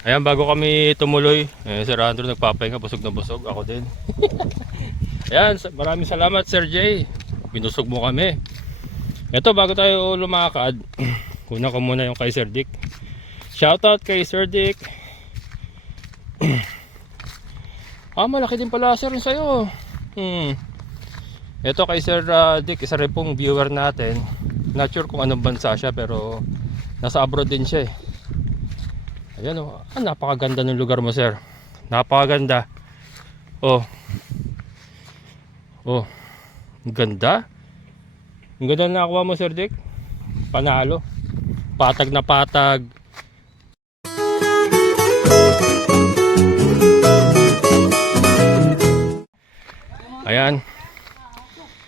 Ayan, bago kami tumuloy, Sir Andrew nagpapahinga, busog na busog. Ako din. Ayan, maraming salamat Sir Jay. Binusog mo kami. Ito, bago tayo lumakad, kuna ko muna yung kay Sir Dick. Shoutout kay Sir Dick. Malaki din pala Sir yung sa'yo. Ito kay Sir Dick, isa rin pong viewer natin. Not sure kung anong bansa siya, pero nasa abroad din siya eh. Ayan o, napakaganda ng lugar mo Sir. Napakaganda. Oh, ang ganda. Ang ganda na nakuha mo Sir Dick. Panalo. Patag na patag. Ayan.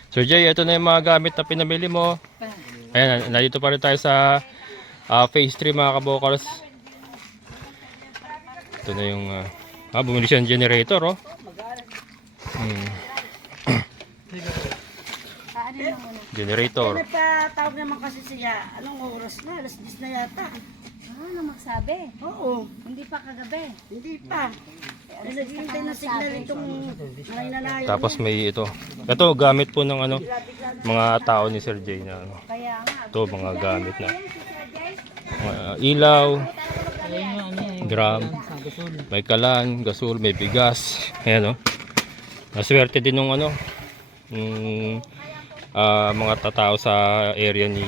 Sir Jay, ito na yung mga gamit na pinamili mo. Ayan, nandito pa rin tayo sa phase 3 mga kabokals. Ito na yung bumili siya ng generator oh. Generator. Nagpatawag naman kasi siya. Anong oras na? Alas 10 na yata. Ano magsabi? Oo. Hindi pa kagabi. Hindi pa. Naghihintay na signal itong nanay. Tapos may ito. Ito gamit po ng mga tao ni Sir Jay na Kaya nga. ito mga gamit na ilaw, drum, may kalan, gasol, may bigas. Ayan oh. Naswerte din nung mga tatao sa area ni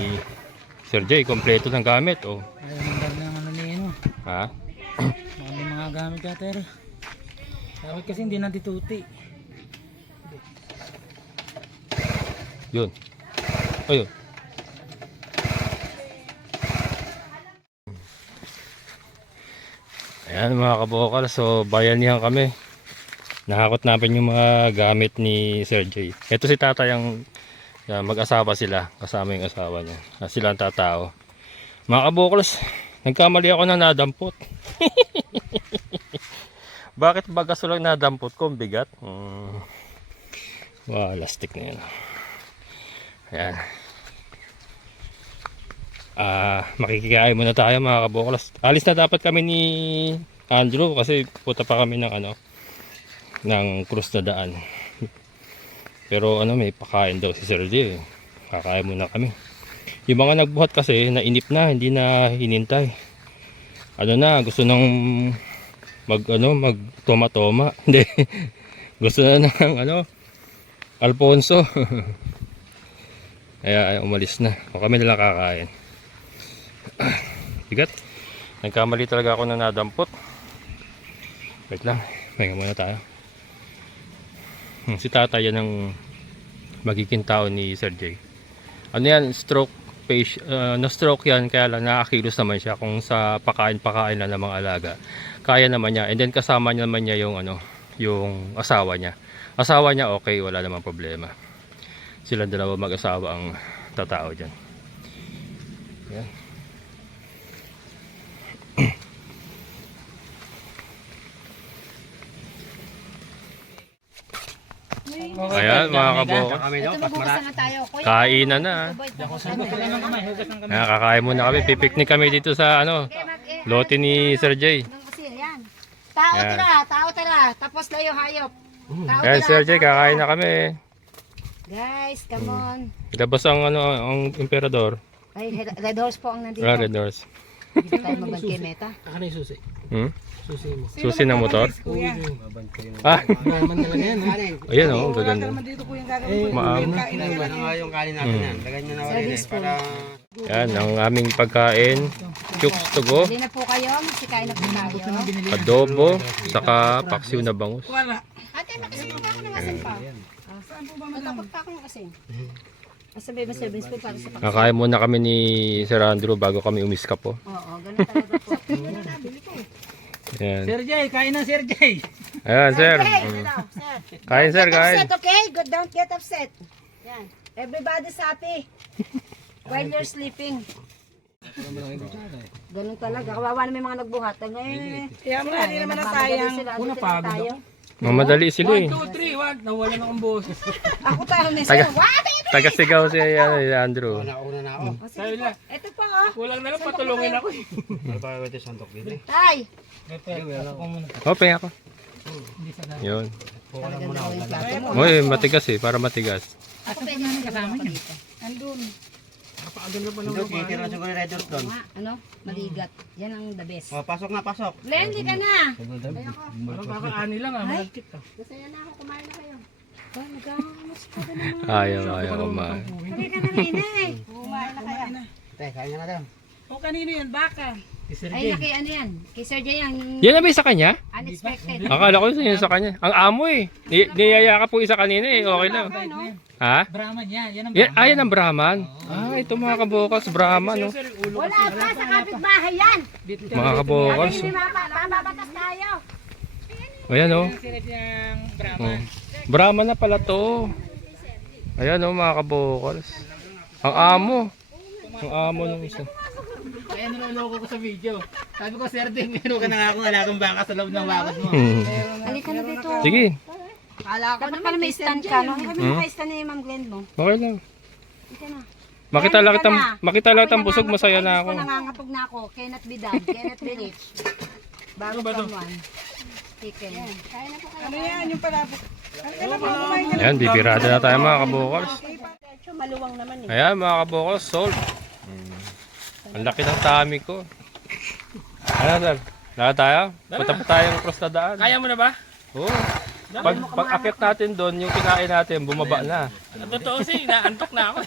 Sir Jay. Kompleto ng gamit oh. Ha? May mga gamit ka dapat kasi hindi natituti. Yun. Ayun. Ayan mga kabokal. So bayanihan kami. Nahakot namin yung mga gamit ni Sir Jay. Ito si tatay ang mag-asawa sila. Kasama yung asawa niya. Sila ang tatao. Mga kabokals, nagkamali ako na nadampot. Bakit ba gaso lang nadampot ko? Ang bigat. Wow, lastik na yun. Ayan. Makikikain muna tayo mga kabokals. Alis na dapat kami ni Andrew kasi puta pa kami ng ng cruise na daan. Pero may pakain daw si Sir D. Kakain muna kami. Yung mga nagbuhat kasi nainip na, hindi na hinintay. Gusto nang mag toma-toma. Hindi. Gusto na ng Alfonso. Kaya umalis na. O kami nalang kakain. Bigat. Nagkamali talaga ako na nadampot. Wait lang. Pahinga muna tayo. Si tatay yan ang magiging tao ni Sir Jay. Yan? Stroke patient. Na-stroke yan. Kaya lang nakakilos naman siya. Kung sa pakain-pakain na ng mga alaga. Kaya naman niya. And then kasama niya naman niya yung asawa niya. Asawa niya okay. Wala namang problema. Silang dalawa mag-asawa ang tatao dyan. Yan. Ayan mga kabokal. Ito magbukas na tayo. Kuya, Kainan na. Kakain muna kami. Pipiknik kami dito sa lote ni Sir Jay. yan. Tao tira. Tapos layo hayop. Tao Ayan tira. Sir Jay, kakain na kami. Guys, come on. Ilabas ang emperador. Ay, red horse po ang nandito. Red horse. Hindi tayo mabangkay meta. Ako na yung susi. Susi mo. Susi ng motor? Naman talaga yan. Ayan o, gaganda. Maam. Yung kanin natin yan. Lagyan nyo na ulit para... Yan, ang aming pagkain. Chooks to go. Hindi na po kayo. Masikain na po tayo. Adobo. Saka paksiw na bangus. Ate, makasin pa ako ng asin pa. Saan po ba matapag pa ako ng asin? Masabi ba service po para sa paksiw? Kakain muna kami ni Sir Andrew bago kami umiska po. Oo, ganun talaga po. Ano nabili ko? Ayan. Sir Jay, kain na Sir Jay. Ayan, sir. Kain, sir, Get kain. upset, okay? Don't get upset. Yan. Everybody's happy. While you're sleeping. Ganun talaga. Kawawa na may mga nagbuhat. Kaya mo na, hindi naman na sayang. Una pagod ako. Mamadali sila eh. 1, 2, 3, 1. Nawala na ang boses. Ako tayo na Taga- sa'yo. What? Tagasigaw si Andrew. Nauna na ako. Sabi na. Ito po. Kulang na lang patulungin ako. Ano ba ito santok dito? Tay! Pasok ko muna. Okay ako. Hindi sa dami. Yun. Kukulang muna ako. Plato mo. Uy, matigas eh, para matigas. Ako pwede naman kasama niya. Andun. Hindi, titira siguro yung red dot doon. Ano? Maligat. Yan ang the best. Oh, pasok na, pasok. Len, di ka na! Parang kakaani lang ah. Malagkit ah. Masaya na ako, kumain na kayo. Ba, magkakamos ka na naman. Ayaw kumain. Sabi ka na rin eh. Kumain na kaya. Te, kain na daw. O kanino yan? Baka. Si Sir Ay, Jay. kay ano yan? Kay Sir Jay ang Yan na ba yung sa kanya? unexpected. Akala ko yun sa kanya. Ang amo eh. Niyaya ka po isa kanina eh. Okay lang. Ha? Brahman yan. Yan ang Yan, Brahman. yan ang Brahman. Ito mga kabukas, Brahman no. Wala pa sa kapitbahay yan! Mga kabukas. Hindi mababatas tayo. Ayan oh. Sirip niyang Brahman. Oh. Brahman na pala to. Ayan oh mga kabukals. Ang amo. Ang amo ng isa. Kaya niloloko ko sa video. Sabi ko, Sir Ding, meron ka na nga akong alagang baka sa loob ng bakod mo. Halika na dito. Sige. Kala ko Dapat pala may stand ka, no? Kami naka-stand ni Ma'am Glenn mo. Okay lang. Halika na. Makita lang kitang busog, masaya na ako. Ay, nangangapog na ako. Cannot be done. Cannot be reached. Bago someone. Chicken. ano yan? Yung palabok. Ano ba kumain ka? Ayan, bibirada na tayo mga kabukals. Maluwang naman eh. Ayan mga kabukals, sold. Ang laki ng tummy ko. Ano sir? Lahat tayo? Punta pa tayong cross na daan. Kaya mo na ba? Oo. Pag akit natin doon, yung kinain natin, bumaba na. Totoo sih, naantok na ako.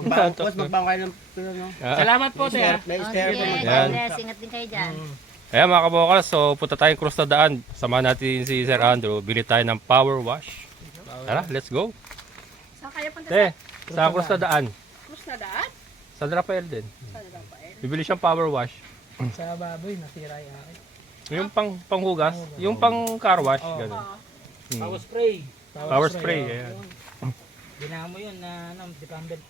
Magbangkos, magbangkay ng no? Salamat po, Sir. May stair pa Yes, Yan. yes. Ingat din kayo dyan. Ayan mga kabukals, so punta tayong cross na daan. Samahan natin si Sir Andrew. Bili tayo ng power wash. Tara, let's go. Saan kayo punta? Te, sa cross na daan. Cruz na daan? San Rafael din. Bibili siyang power wash. Sa baboy, nasira yung akin. Yung panghugas, yung pang car wash, gano'n. Power spray. Power spray, ayan. Dinamo yun na dependent.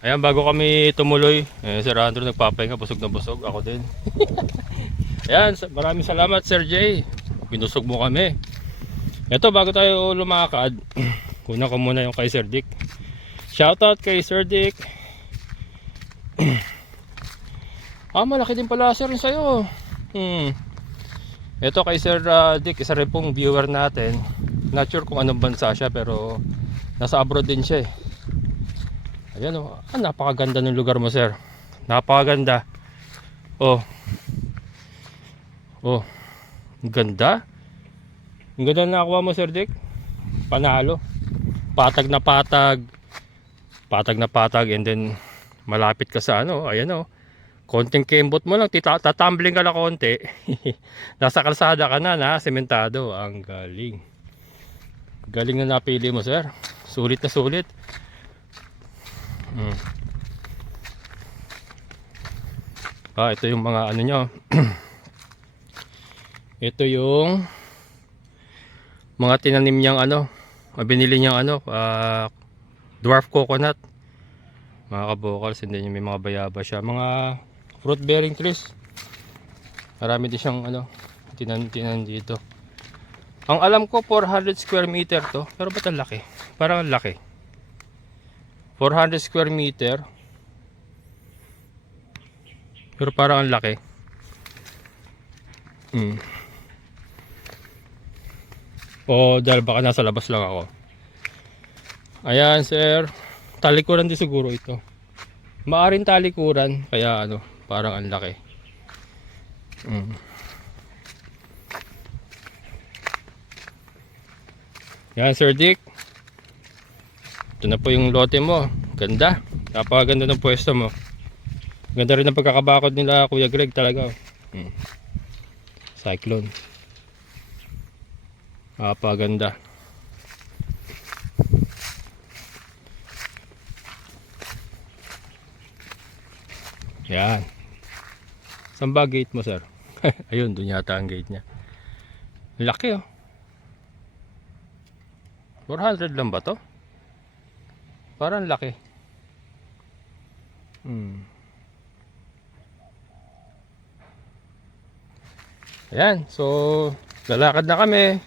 Ayan, bago kami tumuloy, Sir Andrew nagpapahinga, busog na busog. Ako din. Ayan, maraming salamat Sir Jay. Binusog mo kami. Ito, bago tayo lumakad, kunan ko muna yung kay Sir Dick. Shoutout kay Sir Dick. Malaki din pala sir yung sa'yo. Ito kay Sir Dick, isa rin pong viewer natin. Not sure kung anong bansa siya, pero nasa abroad din siya eh. Ayan oh, napakaganda ng lugar mo sir. Napakaganda. Oh, ang ganda. Ang ganda na nakuha mo Sir Dick. Panalo. Patag na patag. Patag na patag, and then malapit ka sa ano, ayan oh. Konting kembot mo lang, tatumbling ka na konti. Nasa kalsada ka na sementado. Ang galing. Galing na napili mo sir. Sulit na sulit. Ito yung mga ano nyo. Ito yung mga tinanim niyang ano, binili niyang ano, dwarf coconut. Mga kabukals, hindi niya may mga bayaba siya. Mga fruit bearing trees. Marami din siyang ano, tinan dito. Ang alam ko 400 square meter to, pero ba't ang laki? Parang ang laki. 400 square meter. Pero parang ang laki. Dahil baka nasa labas lang ako. Ayan sir. Talikuran din siguro ito. Maaring talikuran, kaya ano, parang ang laki. Yan Sir Dick. Ito na po yung lote mo. Ganda. Napakaganda ng pwesto mo. Ganda rin ang pagkakabakod nila Kuya Greg talaga. Cyclone. Napakaganda. Yan. Saan ba gate mo sir? Ayun, dun yata ang gate niya. Laki oh. 400 lang ba to? Parang laki. Ayan, so lalakad na kami.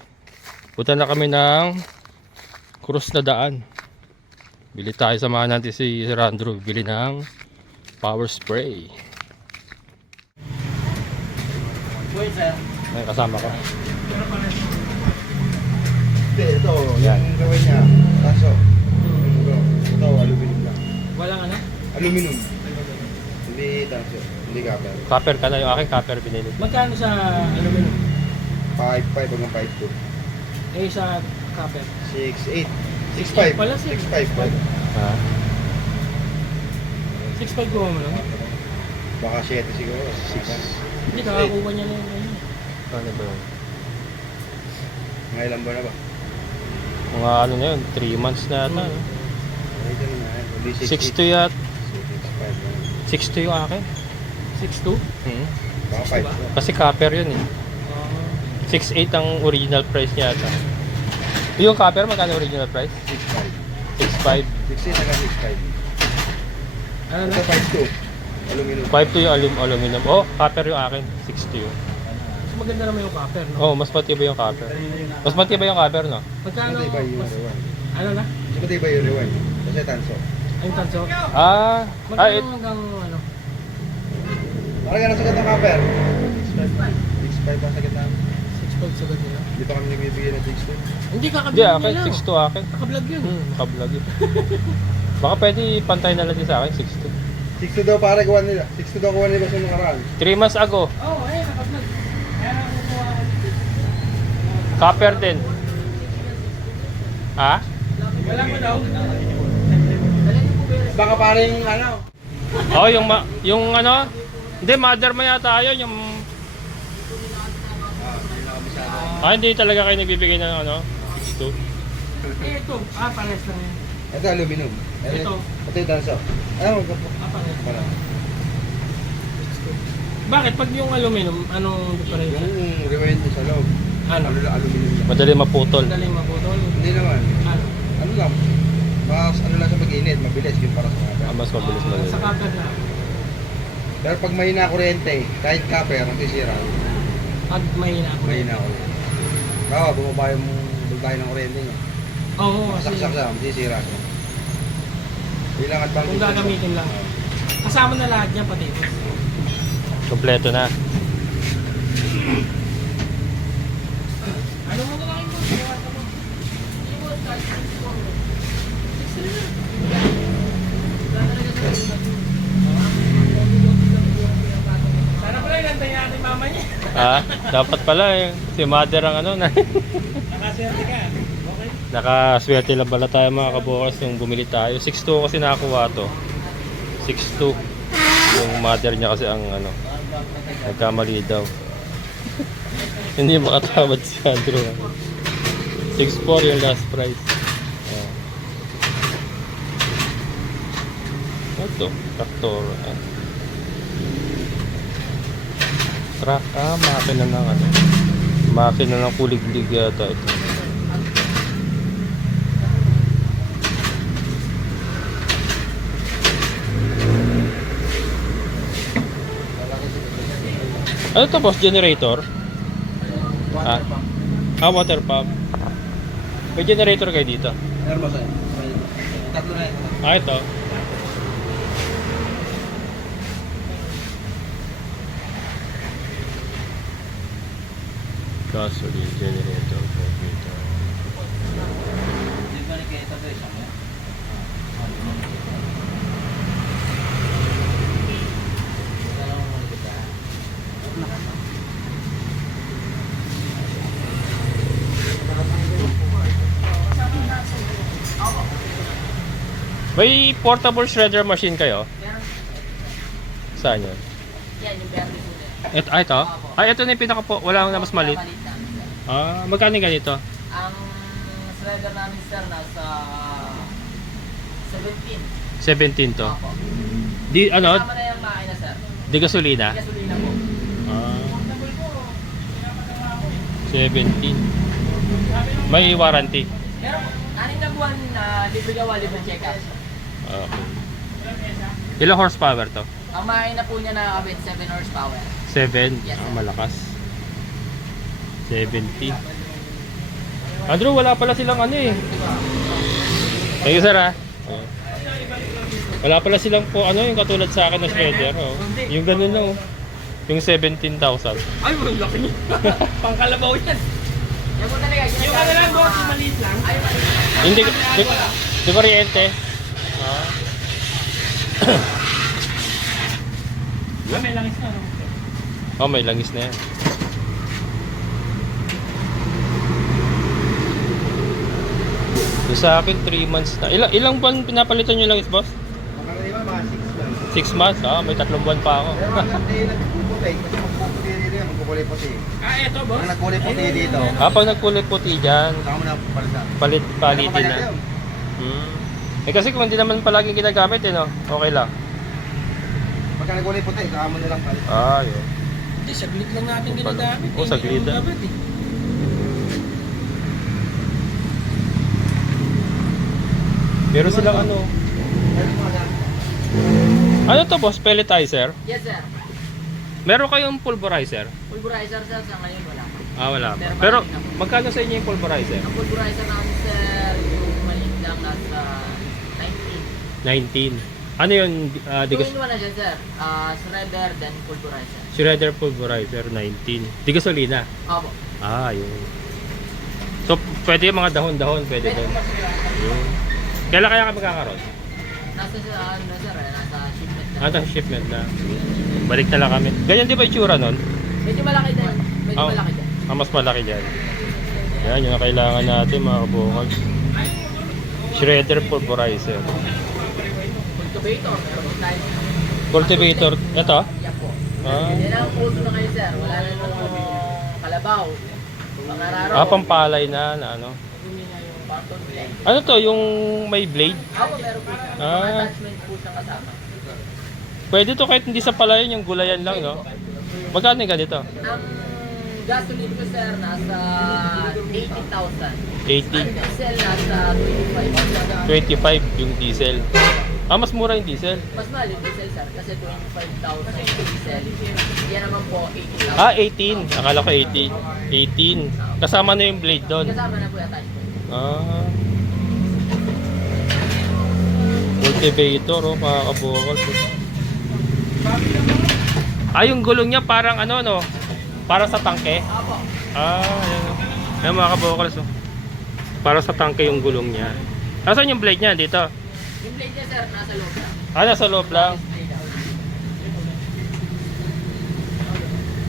Punta na kami ng cross na daan. Bili tayo, samahan natin si Sir Andrew. Bili ng power spray. Ay, kasama ko. Hindi, ito. Yan. Yung gawin niya. Kaso. Ito, aluminum lang. Walang ano? Aluminum. Hindi tanso. Hindi copper. Copper ka na, yung aking copper binili. Magkano sa aluminum? 5.5 hanggang 5.2. Eh sa copper. 6.8. 6.5 6.5. pala, sir. 6.5. Ha? 6.5 kuha mo lang. Baka 7 siguro. 6. Hindi, kakakuha niya na yun. Ano ba yun? Mga ilang buwan na ba? Mga ano na yun, 3 months na ata. no? Ay, ganun na. Hindi 6'2 yat. 6.5. 6'2 yung akin. 6.2? Hmm. Baka 5. Kasi copper yun eh. 6'8 ang original price niya ata. Yung copper, magkano original price? 6.5. 6'5. 6.8 hanggang 6.5. Ano na? Ito 5.2. Aluminum. 5'2 yung aluminum. Oh, copper yung akin. 6'2 yun. Mas maganda naman yung copper, no? Oh, mas matibay yung copper. Mas matibay yung copper, no? Magkano? Matay ba yung Mas, rewind? ano na? Matay ba yung rewind? Kasi tanso. Ayun, tanso. Ah, Magkano hanggang ano? Parang ganun sa ganda ng copper. 6.5 pa sa ganda. 6.5 sa ganyan. Hindi pa kami nagbibigay ng 6.2. Hindi, hindi kakabilang akin. niya lang. 6'2 akin. Nakablog yun. Nakablog yun. Baka pwede pantay na lang din sa akin, 6'2. 6.2 daw pare kuha nila. 6.2 daw kuha nila sa nakaraan. 3 months ago. Oo, eh, nakablog. Kaya nakukuha ako. Copper din. Ha? Wala mo daw. Baka pare yung ano. Oh, yung ano? Hindi, mother mo yata yun. Yung... Ah, hindi talaga kayo nagbibigay ng ano? 6'2. Eh, ito. Pares lang yan. Ito aluminum. Ito. Ito yung tanso. Ano ko po? Pares Para. lang. Bakit? Pag yung aluminum, anong difference? Yung rewind niya sa loob. Ano? Aluminum lang. Madali maputol. Madaling maputol. Hindi naman. Ano? Ano lang. Mas ano lang sa mag-init. Mabilis yung para sa Ah, copper. mas mabilis Sa madali. copper na. Pero pag mahina kuryente, kahit copper, masisira. Pag mahina ako. Mahina kuryente. Bawa, bumaba yung voltahe ng kuryente niya. Oo, kasi Masaksak siya, masisira siya. Kailangan bang kung gagamitin lang. Kasama na lahat yan, pati ito. Kompleto na. Ano mo na lang ito? Sana pala inantay natin mama niya. Ah, dapat pala eh. Si mother ang ano na. Nakaswerte ka. Okay. Nakaswerte lang pala tayo mga kabukas nung bumili tayo. 6'2 kasi nakakuha to. 6'2. Yung mother niya kasi ang ano, nagkamali daw. Hindi makatawad si Andrew. 6'4 yung last price. Oh. Ito, traktor. Truck, makina ng ano. Makina ng kuliglig yata ito. Ano to boss? Generator? Water pump. May generator kayo dito? Meron ba sa'yo? Tatlo na ito. Ito. Gasoline generator. May portable shredder machine kayo? Saan yun? Yan, yung berry po. Ito? Ito na yung pinaka po. Wala na mas maliit. Maliit namin, sir. Magkano yung ganito? Ang shredder namin, sir, nasa 17. 17 to. Opo. Di, ano? Kasama na yung makina, sir. Di gasolina? Gasolina po. 17. May warranty. Pero, 6 na buwan na libre gawa, libre check-up. Okay. Ilang horsepower to? Ang makina po niya nakakabit 7 horsepower. 7. Yes, sir. Malakas. 70. Andrew, wala pala silang ano eh. Thank you sir ha. Oh. Wala pala silang po ano yung katulad sa akin na shredder. Oh. Yung ganun lang oh. Yung 17,000. Ay, ang laki niya. Pangkalabaw yan. Yan po talaga. Yung ano lang, boss, yung maliit lang. Ay, mali. Hindi, di kuryente. May langis na, no? Oh, may langis na yan. Yung sa akin, 3 months na. Ilang buwan pinapalitan nyo langis, boss? Mga iba, mga 6 months. 6 months? Ah, may 3 buwan pa ako. Pero ang hindi nagpuputi, kasi magpuputi dito yan, magkukulay puti. Ah, eto, boss. Ang nagkulay puti dito, Pag nagkulay puti dyan, saka mo na palitan. palitin na. Eh kasi kung hindi naman palaging ginagamit no? Okay lang. Pagka nagkulay puti, saka mo na lang palitan. Ah, yun. Hindi, saglit lang natin ginagamit. Oh, saglit lang. Pero silang ano? Ano to, boss? Pelletizer? Yes, sir. Meron kayong pulverizer? Pulverizer, sir, sa ngayon wala pa. Ah, wala pa. Pero Pero marami na po. magkano sa inyo yung pulverizer? Ang pulverizer namin, sir, yung maliit lang nasa 19. 19. Ano yun? Two in one na siya, sir. Shredder, then pulverizer. Shredder pulverizer, 19. Di gasolina? Opo. Ah, yun. So, pwede yung mga dahon-dahon, pwede Pwede doon. po kasi Yun. Kailan kaya ka magkakaroon? nasa, ano, sir, nasa shipment na. Ah, shipment na. Balik na lang kami. Ganyan di ba itsura nun? Medyo malaki din. Medyo Oh. malaki din. Ah, mas malaki dyan. Yan, yun ang kailangan natin mga kabukal. Shredder pulverizer. Cultivator, meron po tayo. Cultivator. Ito? Yan po. Ah, Yan ang puso na kayo, sir. Wala na yung kalabaw. Pangararo. pampalay na ano. Huli na yung button blade. Ano to? Yung may blade? Ako, meron po siya. Ah. Mga attachment po siya kasama. Pwede to kahit hindi sa palayan, yung gulayan lang, no? Magkano yung ganito? Ang gasoline ko, sir, nasa 80,000. 80. Ang diesel, nasa 25,000. 25 yung diesel. Ah, mas mura yung diesel. Mas mahal yung diesel, sir, kasi 25,000 yung diesel. Yan naman po, 80,000. Ah, 18. Akala ko 80. 18. Kasama na yung blade doon. Kasama na po yung attachment. Ah. Cultivator, oh, kakabukal. Ah, yung gulong niya parang ano, no? Parang sa tangke. Apo. Ah, ayan. Ayan mga kabukal, so. Parang sa tangke yung gulong niya. Nasaan yung blade niya? Dito. Yung blade niya, sir, nasa loob lang. Ah, nasa loob lang. Blade out.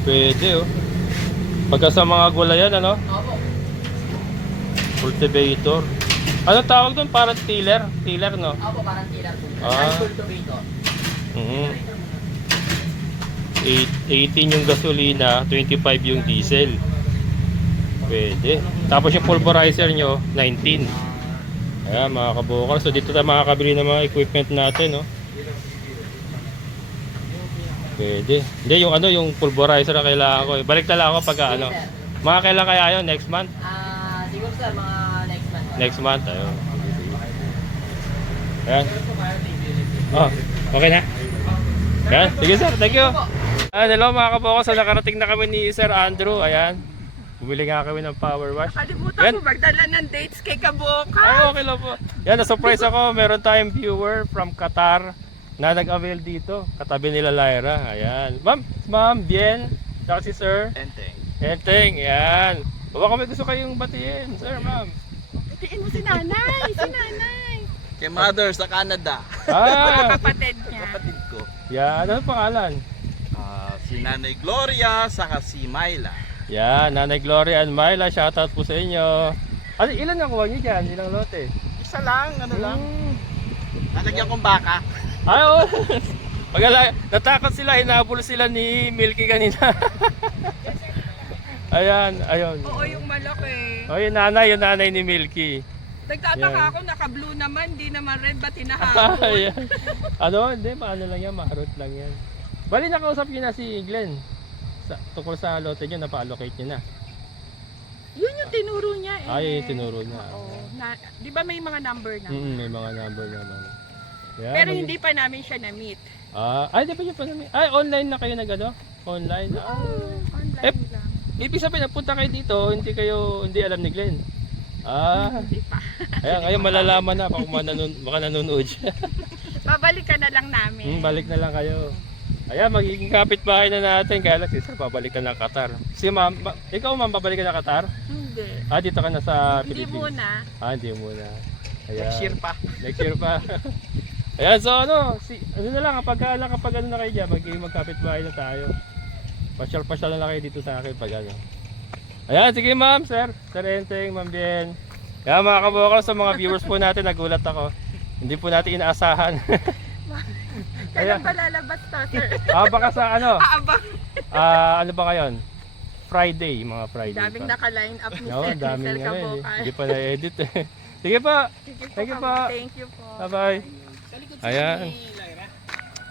Pwede, oh. Pagka sa mga gulayan, ano? Opo. Cultivator. Ano tawag doon? Parang tiller? Tiller, no? Opo, parang tiller po. Ah. Ang cultivator. 18 yung gasolina, 25 yung diesel. Pwede. Tapos yung pulverizer nyo, 19. Ayan mga kabukal. So dito tayo makakabili ng mga equipment natin, no? Pwede. Hindi, yung ano, yung pulverizer na kailangan ko. Balik na lang ako pagka ano. Yes, sir. Mga kailan kaya yun? Next month? Siguro, sir, mga next month. Next month, ayun. Ayan. Oh, okay na? Ayan, sige sir, thank you. Hello mga kabukal, so nakarating na kami ni Sir Andrew, ayan. Bumili nga kami ng power wash. Kalimutan Yan. ko magdala ng dates kay Kabuka. Ay, okay lang po. Yan, na-surprise ako. Meron tayong viewer from Qatar na nag-avail dito. Katabi nila Lyra. Ayan. Ma'am, bien. Saka si Sir. Enteng. Enteng, yan. Baka may gusto kayong batiin, Sir, ma'am. Tiin mo si nanay, si nanay. Kay mother sa Canada. Ah, Kapatid niya. Kapatid ko. yan. Ano pangalan? Si Nanay Gloria, saka si Myla. Yan, Nanay Gloria and Myla. Shoutout po sa inyo. Ano, ilan nakuha niyo dyan? Ilang lote? Isa lang, ano lang. Hmm. Nalagyan kong baka. Ay, oh. Natakot sila, hinabol sila ni Milky kanina. Ayan, ayun. Oo, yung malaki. Oh, yung nanay ni Milky. Nagtataka Yan. ako, naka-blue naman, di naman red, ba't Ayan. hinahabol? Ano, hindi, paano lang yan, maharot lang yan. Bali, nakausap niyo na si Glenn. Tungkol sa lote niyo, napa-allocate niyo na. Yun yung tinuro niya eh. Ay, tinuro niya. Oo. Di ba may mga number na? May mga number naman. Yan, Pero hindi pa namin siya na-meet. Ay, di pa niyo pa namin. Ay, online na kayo nag-ano? Online? Online Eh, lang. Ibig sabihin, napunta kayo dito, hindi alam ni Glenn. Hindi pa. Ayan, ngayon malalaman na baka nanonood siya. Babalikan na lang namin. Balik na lang kayo. Ayan, magiging kapitbahay na natin. Kaya lang, si Sir, babalik ka ng Qatar. Si ma'am, ikaw ma'am, babalik ka ng Qatar? Hindi. Dito ka na sa Hindi Pilipinas? muna. Hindi muna. Ayan. Next year pa. Next year pa. Ayan, so ano, ano na lang, kapag ano na kayo dyan, magiging magkapitbahay na tayo. Pasyal-pasyal na lang kayo dito sa akin pag ano. Ayan, sige ma'am, sir. Sir Enteng, ma'am Bien. Ayan mga kabokal, sa mga viewers po natin, nagulat ako. Hindi po natin inaasahan. Kailan pa lalabas to, sir? Baka sa ano, Aabang. ano ba ngayon? Friday, mga Friday. Daming pa. naka-line up ni Oo, Sir, ni daming Sir ano eh. Kabokal. Hindi pa na-edit eh. Sige po. Sige po, Thank you Kamo. po. Thank you po. Bye-bye. Sa likod Ayan. ni Lyra.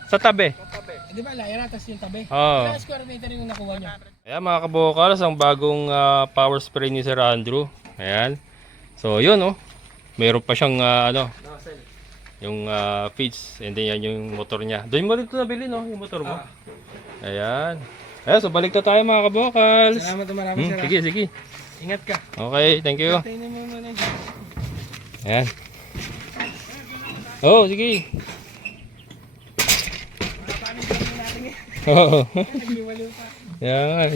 Sa tabi. Di ba Lyra, tapos yung tabi? Oo. Ilang square meter yung nakuha niya? Ayan mga kabokals, ang bagong power spray ni Sir Andrew. Ayan. So yun oh. Meron pa siyang ano, yung feeds, and then yan yung motor niya. Doon mo rin ito nabili no, yung motor mo. Ayan. Ayan, so balik na tayo mga kabokals. Salamat na marami sir. Sige, sige. Ingat ka. Okay, thank you. Tayo na muna na dyan. Ayan. Oh, sige. Oo. Nagliwaliw pa. Ayan.